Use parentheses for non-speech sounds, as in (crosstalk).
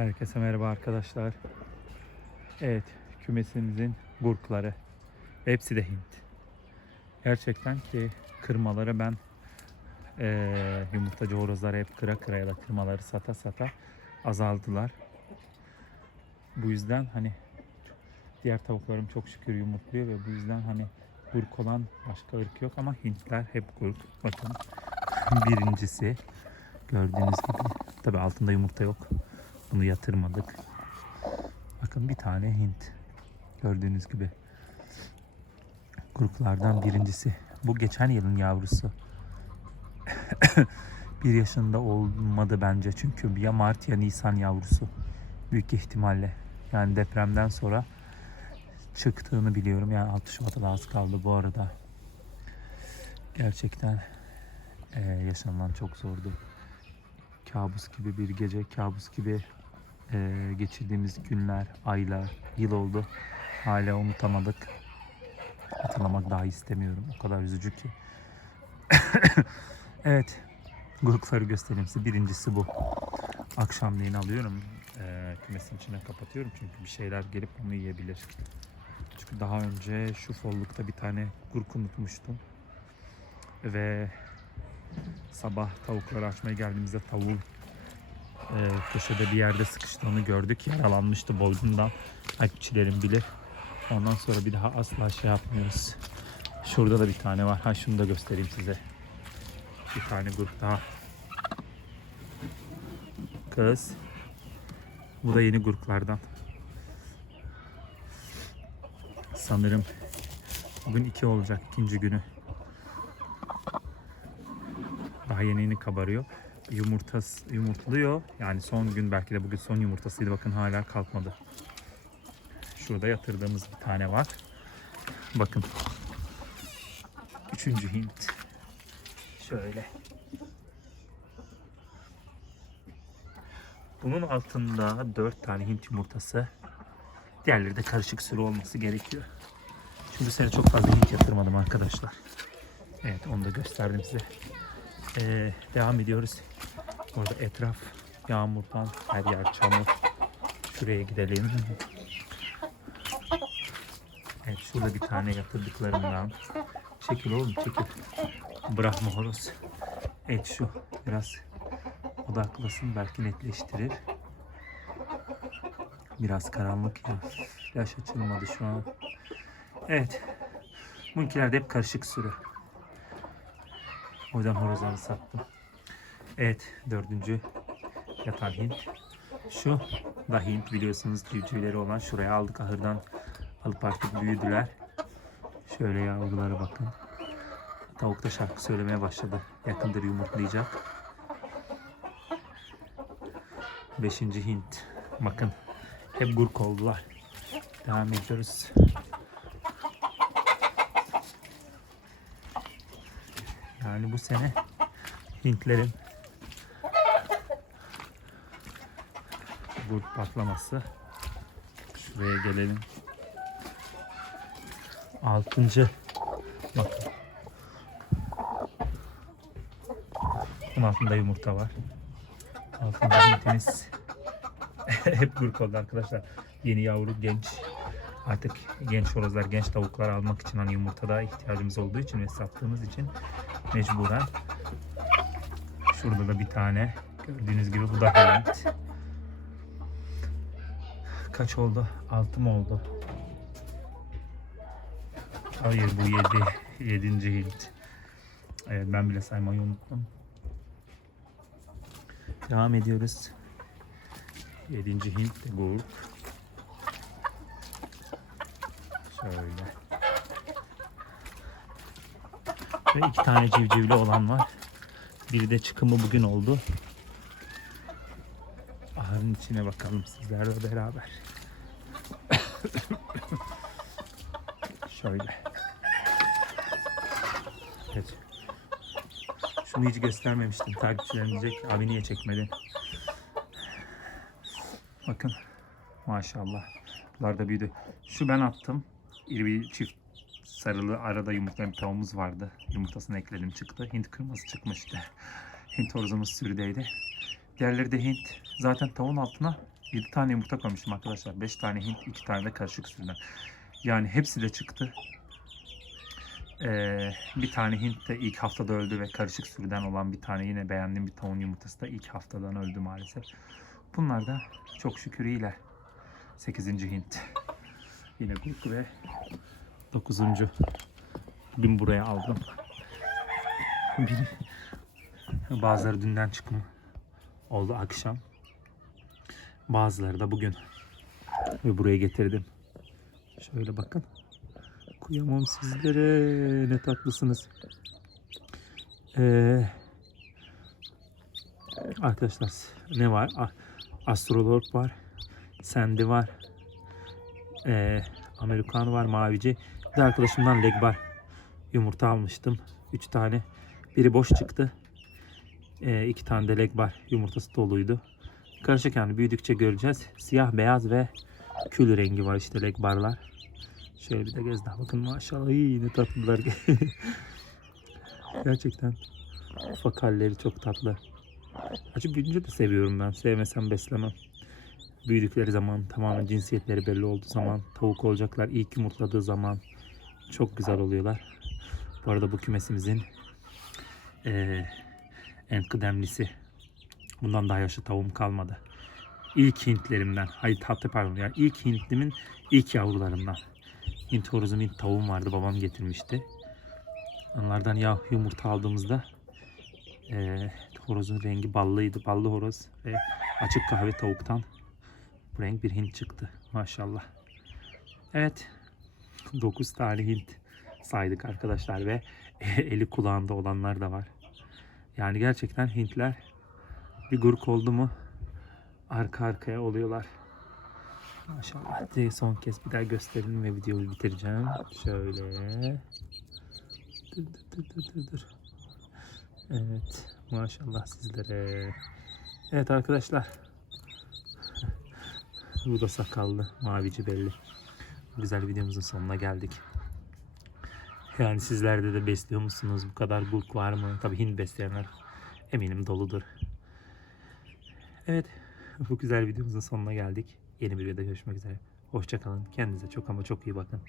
Herkese merhaba arkadaşlar. Evet, kümesimizin gurkları. Hepsi de Hint. Gerçekten ki kırmaları ben eee yumurtacı horozları hep kıra kıra ya da kırmaları sata sata azaldılar. Bu yüzden hani diğer tavuklarım çok şükür yumurtluyor ve bu yüzden hani gurk olan başka ırk yok ama Hintler hep gurk. Bakın (laughs) birincisi gördüğünüz gibi. Tabi altında yumurta yok. Bunu yatırmadık. Bakın bir tane Hint. Gördüğünüz gibi. Gruplardan birincisi. Bu geçen yılın yavrusu. (coughs) bir yaşında olmadı bence çünkü ya Mart ya Nisan yavrusu. Büyük ihtimalle. Yani depremden sonra çıktığını biliyorum. Yani 6 Şubat'a az kaldı bu arada. Gerçekten eee yaşanılan çok zordu kabus gibi bir gece, kabus gibi eee, geçirdiğimiz günler, aylar, yıl oldu. Hala unutamadık. Hatırlamak daha istemiyorum. O kadar üzücü ki. (coughs) evet. Grupları göstereyim size. Birincisi bu. Akşamleyin alıyorum. Eee kümesin içine kapatıyorum. Çünkü bir şeyler gelip onu yiyebilir. Çünkü daha önce şu follukta bir tane gurk unutmuştum. Ve sabah tavukları açmaya geldiğimizde tavuğun e, köşede bir yerde sıkıştığını gördük. Yaralanmıştı boynundan. Takipçilerim bilir. Ondan sonra bir daha asla şey yapmıyoruz. Şurada da bir tane var. Ha şunu da göstereyim size. Bir tane grup daha. Kız. Bu da yeni gruplardan. Sanırım bugün iki olacak ikinci günü. Daha yeni yeni kabarıyor. Yumurtası yumurtluyor. Yani son gün belki de bugün son yumurtasıydı. Bakın hala kalkmadı. Şurada yatırdığımız bir tane var. Bakın. Üçüncü Hint. Şöyle. Bunun altında dört tane Hint yumurtası. Diğerleri de karışık sürü olması gerekiyor. Çünkü sene çok fazla Hint yatırmadım arkadaşlar. Evet onu da gösterdim size. Ee, devam ediyoruz. Orada etraf yağmurdan her yer çamur. Şuraya gidelim. Evet şurada bir tane yatırdıklarımdan. Çekil oğlum çekil. Brahma horoz. Evet şu biraz odaklasın belki netleştirir. Biraz karanlık ya. Yaş açılmadı şu an. Evet. Bununkiler de hep karışık sürü. O yüzden horozları sattım. Evet dördüncü yatan Hint. Şu da Hint biliyorsunuz civcivleri olan şuraya aldık ahırdan alıp artık büyüdüler. Şöyle yavrulara bakın. Tavuk da şarkı söylemeye başladı. Yakındır yumurtlayacak. Beşinci Hint. Bakın hep gurk oldular. Devam ediyoruz. Yani bu sene Hintlerin gurk patlaması. Şuraya gelelim. Altıncı. Bakın. Bunun altında yumurta var. Altında Hintimiz (laughs) hep gurk oldu arkadaşlar. Yeni yavru genç artık genç horozlar, genç tavuklar almak için hani yumurtada ihtiyacımız olduğu için ve sattığımız için mecburen şurada da bir tane gördüğünüz gibi bu da Hint. Kaç oldu? 6 mı oldu? Hayır bu 7. 7. Hint. Evet ben bile saymayı unuttum. Devam ediyoruz. 7. Hint grup. Şöyle. Ve iki tane civcivli olan var. Biri de çıkımı bugün oldu. Ahırın içine bakalım sizlerle beraber. Şöyle. Evet. Şunu hiç göstermemiştim. Takipçilerim diyecek abi niye çekmedin? Bakın. Maşallah. Bunlar da büyüdü. Şu ben attım. İri bir çift sarılı arada yumurtlayan bir tavuğumuz vardı. Yumurtasını ekledim çıktı. Hint kırmızı çıkmıştı. Hint horozumuz sürüdeydi. Diğerleri de Hint. Zaten tavuğun altına 7 tane yumurta koymuştum arkadaşlar. 5 tane Hint, 2 tane de karışık sürüden. Yani hepsi de çıktı. Ee, bir tane Hint de ilk haftada öldü ve karışık sürüden olan bir tane yine beğendiğim bir tavuğun yumurtası da ilk haftadan öldü maalesef. Bunlar da çok şükür iyiler. 8. Hint. Yine gurk ve 9. Bugün buraya aldım. Bazıları dünden çıkma oldu akşam. Bazıları da bugün. Ve buraya getirdim. Şöyle bakın. Kıyamam sizlere. Ne tatlısınız. Ee, arkadaşlar ne var? A- Astrolord var. Sandy var. Ee, Amerikan var mavici. Bir de arkadaşımdan leg. Yumurta almıştım. 3 tane. Biri boş çıktı. Ee, iki tane de leg. Yumurtası doluydu. Karışık yani büyüdükçe göreceğiz. Siyah, beyaz ve kül rengi var işte leg barlar. Şöyle bir de göz daha bakın maşallah iyi ne tatlılar. (laughs) Gerçekten ufak halleri çok tatlı. Acı büyüyünce de seviyorum ben. Sevmesem beslemem. Büyüdükleri zaman tamamen cinsiyetleri belli olduğu zaman tavuk olacaklar. ilk yumurtladığı zaman çok güzel oluyorlar. Bu arada bu kümesimizin eee, en kıdemlisi. Bundan daha yaşlı tavuğum kalmadı. İlk Hintlerimden. Hayır hatta pardon yani ilk Hintlimin ilk yavrularından. Hint horozum, Hint tavuğum vardı. Babam getirmişti. Onlardan ya yumurta aldığımızda eee horozun rengi ballıydı. Ballı horoz ve açık kahve tavuktan bu renk bir Hint çıktı. Maşallah. Evet. 9 tane Hint saydık arkadaşlar ve (laughs) eli kulağında olanlar da var. Yani gerçekten Hintler bir grup oldu mu arka arkaya oluyorlar. Maşallah. Hadi son kez bir daha gösterelim ve videoyu bitireceğim. Şöyle. Dur dur dur dur dur. Evet. Maşallah sizlere. Evet arkadaşlar. (laughs) Bu da sakallı. Mavici belli. Güzel videomuzun sonuna geldik. Yani sizlerde de besliyor musunuz? Bu kadar bulk var mı? Tabii Hint besleyenler eminim doludur. Evet. (laughs) Bu güzel videomuzun sonuna geldik. Yeni bir videoda görüşmek üzere. Hoşçakalın. Kendinize çok ama çok iyi bakın.